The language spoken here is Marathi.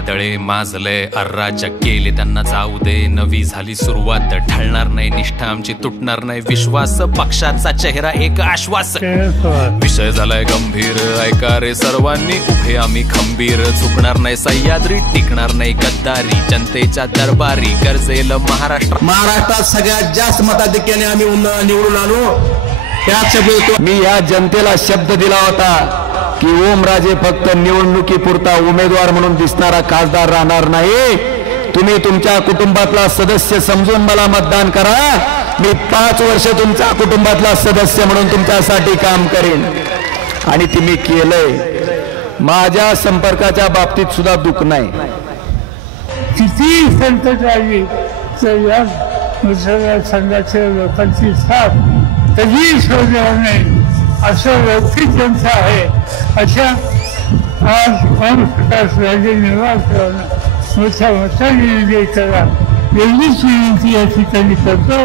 वादळे माजले अर्राज्य केले त्यांना जाऊ दे, नवी झाली सुरुवात, ढळणार नाही निष्ठा आमची, तुटणार नाही विश्वास, पक्षाचा चेहरा एक आश्वास, विषय झालाय गंभीर, ऐका रे सर्वांनी, उभे आम्ही खंबीर, झुकणार नाही सह्याद्री, टिकणार नाही गद्दारी, जनतेच्या दरबारी गरजेल महाराष्ट्र। महाराष्ट्रात सगळ्यात जास्त मताधिक्याने आम्ही निवडून आलो। मी या जनतेला शब्द दिला होता की ओमराजे फक्त निवडणुकीपुरता उमेदवार म्हणून दिसणारा खासदार राहणार नाही, तुम्ही तुमच्या कुटुंबातला सदस्य समजून मला मतदान करा, मी 5 वर्ष तुमच्या कुटुंबातला सदस्य म्हणून तुमच्यासाठी काम करेन। आणि ते मी केलंय। माझ्या संपर्काच्या बाबतीत सुद्धा दुःख नाही। किती संकट आली तर या मतदारसंघाच्या लोकांची साथ कधीही सोडणार नाही असं व्यक्ती जनता आहे। अशा आज ओमप्रकाश राजे निवासरावांना मोठ्या मताने विजय करा एवढीच विनंती या ठिकाणी करतो।